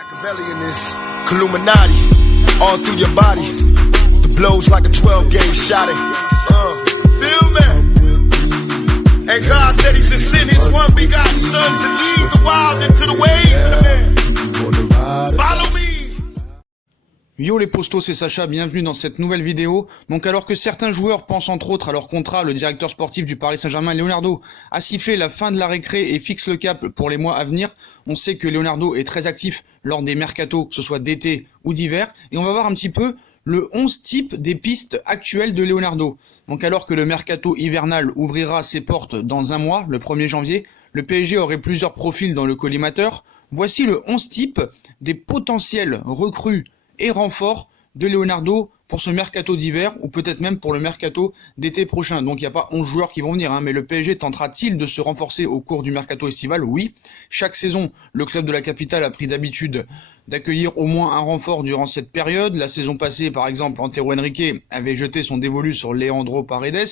Machiavelli in this Illuminati, all through your body. The blows like a 12-gauge shot. Feel me? And God said He should send His one begotten Son to lead the wild into the ways. Follow me. Yo les postos, c'est Sacha, bienvenue dans cette nouvelle vidéo. Donc alors que certains joueurs pensent entre autres à leur contrat, le directeur sportif du Paris Saint-Germain, Leonardo, a sifflé la fin de la récré et fixe le cap pour les mois à venir. On sait que Leonardo est très actif lors des mercatos, que ce soit d'été ou d'hiver. Et on va voir un petit peu le 11 type des pistes actuelles de Leonardo. Donc alors que le mercato hivernal ouvrira ses portes dans un mois, le 1er janvier, le PSG aurait plusieurs profils dans le collimateur. Voici le 11 type des potentiels recrues et renfort de Leonardo pour ce mercato d'hiver ou peut-être même pour le mercato d'été prochain. Donc il n'y a pas 11 joueurs qui vont venir, mais le PSG tentera-t-il de se renforcer au cours du mercato estival? Oui. Chaque saison, le club de la capitale a pris d'habitude d'accueillir au moins un renfort durant cette période. La saison passée, par exemple, Antero Henrique avait jeté son dévolu sur Leandro Paredes,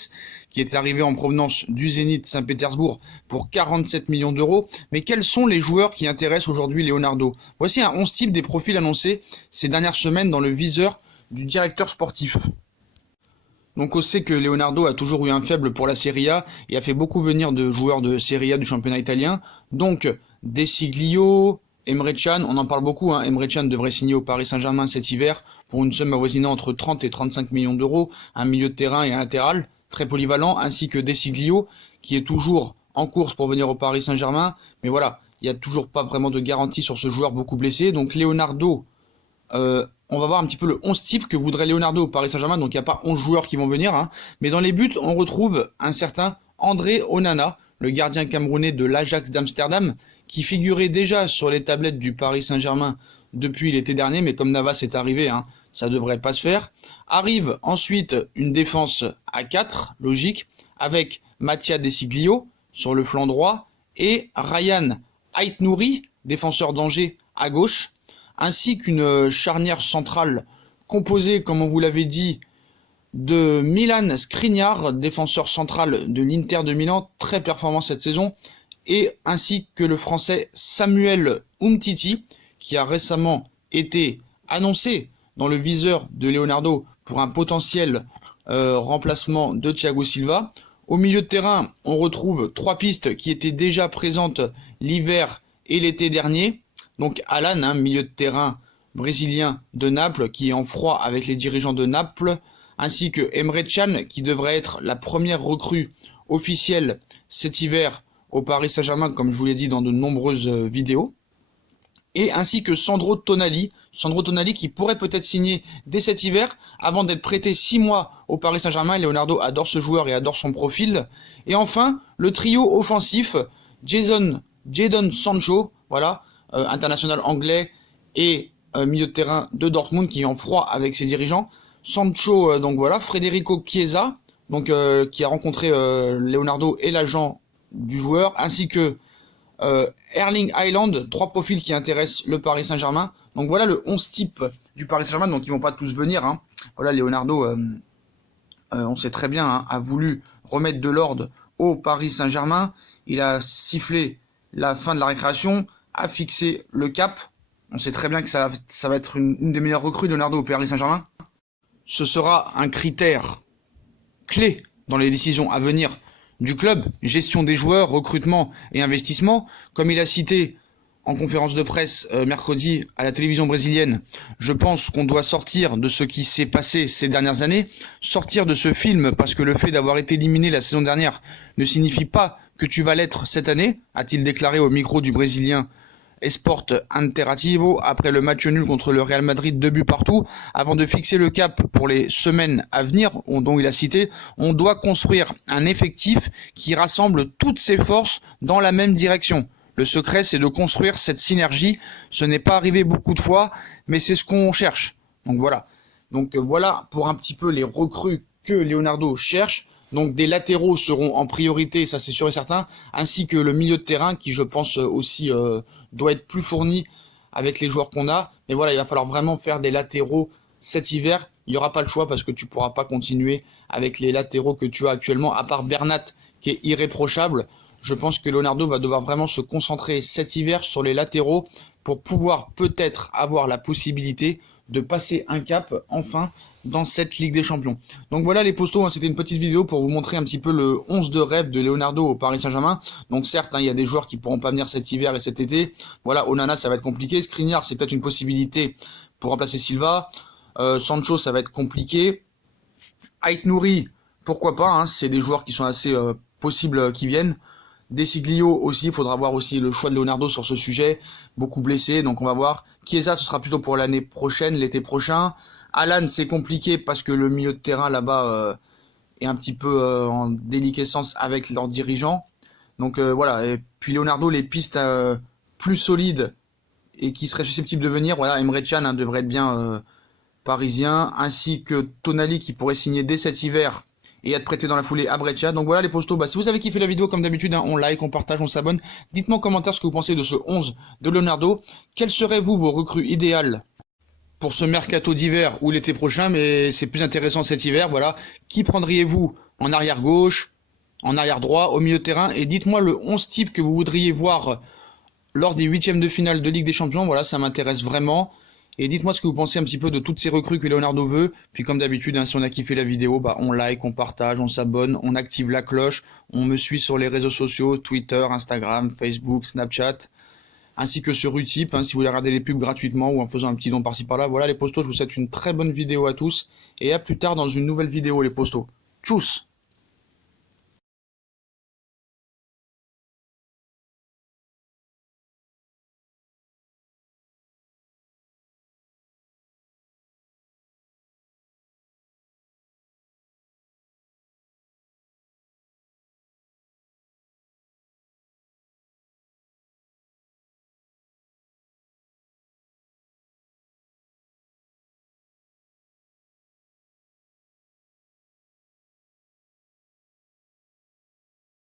qui était arrivé en provenance du Zénith Saint-Pétersbourg pour 47 millions d'euros. Mais quels sont les joueurs qui intéressent aujourd'hui Leonardo? Voici un 11 type des profils annoncés ces dernières semaines dans le viseur du directeur sportif. Donc on sait que Leonardo a toujours eu un faible pour la Serie A et a fait beaucoup venir de joueurs de Serie A du championnat italien. Donc De Sciglio, Emre Can, on en parle beaucoup, Emre Can devrait signer au Paris Saint-Germain cet hiver pour une somme avoisinant entre 30 et 35 millions d'euros, un milieu de terrain et un latéral très polyvalent, ainsi que De Sciglio qui est toujours en course pour venir au Paris Saint-Germain. Mais voilà, il n'y a toujours pas vraiment de garantie sur ce joueur beaucoup blessé. Donc Leonardo, on va voir un petit peu le 11 type que voudrait Leonardo au Paris Saint-Germain. Donc il n'y a pas 11 joueurs qui vont venir, mais dans les buts on retrouve un certain André Onana, le gardien camerounais de l'Ajax d'Amsterdam, qui figurait déjà sur les tablettes du Paris Saint-Germain depuis l'été dernier, mais comme Navas est arrivé, ça devrait pas se faire. Arrive ensuite une défense à 4, logique, avec Mattia De Sciglio sur le flanc droit et Ryan Aït-Nouri, défenseur d'Angers à gauche, ainsi qu'une charnière centrale composée, comme on vous l'avait dit, de Milan Skriniar, défenseur central de l'Inter de Milan, très performant cette saison, et ainsi que le français Samuel Umtiti, qui a récemment été annoncé dans le viseur de Leonardo pour un potentiel remplacement de Thiago Silva. Au milieu de terrain, on retrouve 3 pistes qui étaient déjà présentes l'hiver et l'été dernier. Donc Alan, milieu de terrain brésilien de Naples, qui est en froid avec les dirigeants de Naples, ainsi que Emre Can, qui devrait être la première recrue officielle cet hiver au Paris Saint-Germain, comme je vous l'ai dit dans de nombreuses vidéos, et ainsi que Sandro Tonali qui pourrait peut-être signer dès cet hiver, avant d'être prêté 6 mois au Paris Saint-Germain. Leonardo adore ce joueur et adore son profil. Et enfin, le trio offensif, Jadon Sancho, voilà, international anglais et milieu de terrain de Dortmund, qui est en froid avec ses dirigeants. Sancho, donc voilà, Federico Chiesa, donc qui a rencontré Leonardo et l'agent du joueur, ainsi que Erling Haaland, 3 profils qui intéressent le Paris Saint-Germain. Donc voilà le 11 type du Paris Saint-Germain, donc ils vont pas tous venir. Voilà, Leonardo, on sait très bien, a voulu remettre de l'ordre au Paris Saint-Germain. Il a sifflé la fin de la récréation, a fixé le cap. On sait très bien que ça va être une des meilleures recrues de Leonardo au Paris Saint-Germain. Ce sera un critère clé dans les décisions à venir du club, gestion des joueurs, recrutement et investissement. Comme il a cité en conférence de presse mercredi à la télévision brésilienne, je pense qu'on doit sortir de ce qui s'est passé ces dernières années, sortir de ce film, parce que le fait d'avoir été éliminé la saison dernière ne signifie pas que tu vas l'être cette année, a-t-il déclaré au micro du Brésilien Esport Interativo après le match nul contre le Real Madrid, 2 buts partout. Avant de fixer le cap pour les semaines à venir, dont il a cité, on doit construire un effectif qui rassemble toutes ses forces dans la même direction. Le secret, c'est de construire cette synergie. Ce n'est pas arrivé beaucoup de fois, mais c'est ce qu'on cherche. Donc voilà pour un petit peu les recrues que Leonardo cherche. Donc des latéraux seront en priorité, ça c'est sûr et certain, ainsi que le milieu de terrain qui, je pense aussi, doit être plus fourni avec les joueurs qu'on a. Mais voilà, il va falloir vraiment faire des latéraux cet hiver. Il n'y aura pas le choix parce que tu ne pourras pas continuer avec les latéraux que tu as actuellement, à part Bernat qui est irréprochable. Je pense que Leonardo va devoir vraiment se concentrer cet hiver sur les latéraux pour pouvoir peut-être avoir la possibilité de passer un cap enfin dans cette Ligue des Champions. Donc voilà les postos, hein, c'était une petite vidéo pour vous montrer un petit peu le 11 de rêve de Leonardo au Paris Saint-Germain. Donc certes, hein, il y a des joueurs qui pourront pas venir cet hiver et cet été. Voilà, Onana ça va être compliqué, Skriniar c'est peut-être une possibilité pour remplacer Silva. Sancho ça va être compliqué. Ait Nouri, pourquoi pas, hein, c'est des joueurs qui sont assez possibles qui viennent. Desiglio aussi, il faudra voir aussi le choix de Leonardo sur ce sujet, beaucoup blessé, donc on va voir. Chiesa, ce sera plutôt pour l'année prochaine, l'été prochain. Alan, c'est compliqué parce que le milieu de terrain là-bas est un petit peu en déliquescence avec leurs dirigeants. Donc voilà, et puis Leonardo, les pistes plus solides et qui seraient susceptibles de venir, voilà, Emre Can hein, devrait être bien parisien, ainsi que Tonali qui pourrait signer dès cet hiver et être prêté dans la foulée à Brescia. Donc voilà les postos, bah, si vous avez kiffé la vidéo comme d'habitude, hein, on like, on partage, on s'abonne. Dites-moi en commentaire ce que vous pensez de ce 11 de Leonardo. Quelles seraient vous vos recrues idéales pour ce mercato d'hiver ou l'été prochain, mais c'est plus intéressant cet hiver, voilà. Qui prendriez-vous en arrière gauche, en arrière droit, au milieu de terrain? Et dites-moi le 11 type que vous voudriez voir lors des 8e de finale de Ligue des Champions, voilà, ça m'intéresse vraiment. Et dites-moi ce que vous pensez un petit peu de toutes ces recrues que Leonardo veut. Puis comme d'habitude, hein, si on a kiffé la vidéo, bah, on like, on partage, on s'abonne, on active la cloche, on me suit sur les réseaux sociaux, Twitter, Instagram, Facebook, Snapchat, ainsi que sur Utip, hein, si vous voulez regarder les pubs gratuitement ou en faisant un petit don par-ci par-là. Voilà les postos, je vous souhaite une très bonne vidéo à tous et à plus tard dans une nouvelle vidéo les postos. Tchuss!